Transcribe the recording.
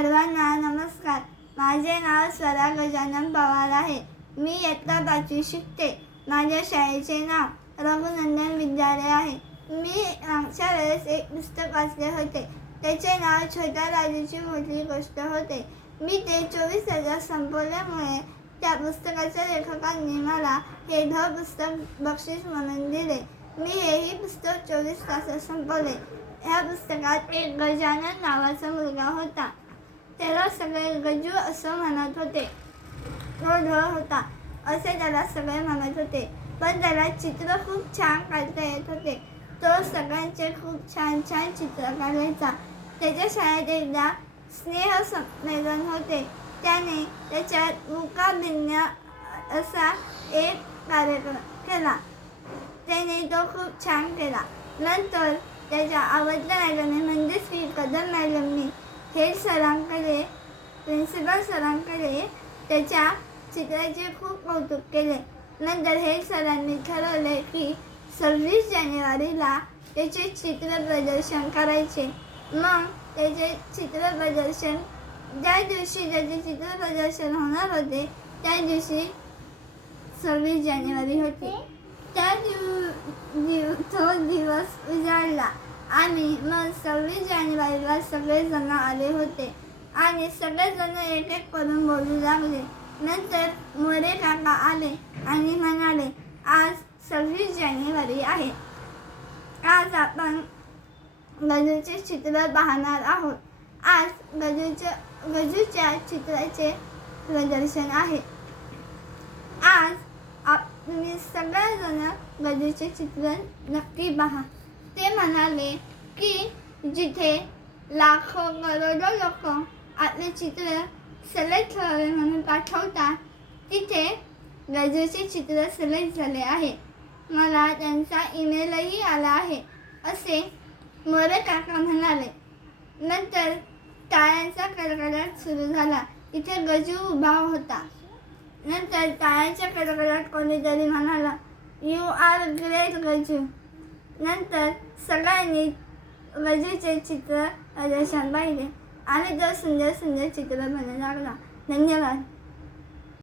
सर्वांना नमस्कार. माझे नाव स्वरा गजानन पवार आहे. मी इयत्ता 5वी शिकते. माझ्या शाळेचे नाव रघुनंदन विद्यालय आहे. मी मागच्या वेळेस एक पुस्तक वाचले होते. त्याचे नाव छोट्या राजूची मोठी गोष्ट होते. मी ते 24 तासात संपवल्यामुळे त्या पुस्तकाच्या लेखकांनी मला हे पुस्तक बक्षीस म्हणून दिले. मी हेही पुस्तक 24 तासात संपवले. ह्या पुस्तकात एक गजानन नावाचा मुलगा होता. त्याला सगळे गजू असं म्हणत होते. तो ढ होता असे त्याला सगळे म्हणत होते. पण त्याला चित्र खूप छान काढता येत होते. तो सगळ्यांचे खूप छान छान चित्र काढायचा. त्याच्या शाळेत एकदा स्नेह संमेलन होते. त्याने त्याच्यात मूकाभिनय असा एक कार्यक्रम केला. त्याने तो खूप छान केला. नंतर त्याच्या आवडत्या मॅडमने म्हणजेच की कदम मॅडमनी हेड सरांकडे प्रिन्सिपल सरांकडे त्याच्या चित्राचे खूप कौतुक केले. नंतर हेड सरांनी ठरवले की 26 जानेवारीला त्याचे चित्र प्रदर्शन करायचे. मग त्याचे चित्र प्रदर्शन ज्या दिवशी त्याचे चित्र प्रदर्शन होणार होते त्या दिवशी 26 जानेवारी होती. त्या तो दिवस उजाडला आणि मग 26 जानेवारीला सगळेजण आले होते आणि सगळेजण एक एक करून बोलू लागले. नंतर मोरे काका आले आणि म्हणाले, आज 26 जानेवारी आहे. आज आपण गजूचे चित्र पाहणार आहोत. आज गजूच्या चित्राचे प्रदर्शन आहे. आज तुम्ही सगळेजण गजूचे चित्र नक्की पहा. ते म्हणाले की जिथे लाखो करोडो लोक आपले चित्र सिलेक्ट करावे म्हणून पाठवतात तिथे गजूचे चित्र सिलेक्ट झाले आहे. मला त्यांचा ईमेलही आला आहे असे मोरे काका म्हणाले. नंतर टाळ्यांचा कडकडाट सुरू झाला. इथे गजू उभा होता. नंतर टाळ्यांच्या कडकडाट कोणीतरी म्हणाला, यू आर ग्रेट गजू. नंतर सगळ्यांनी गजूचे चित्र प्रदर्शन पाहिले आणि तो सुंदर सुंदर चित्र बनवू लागला. धन्यवाद.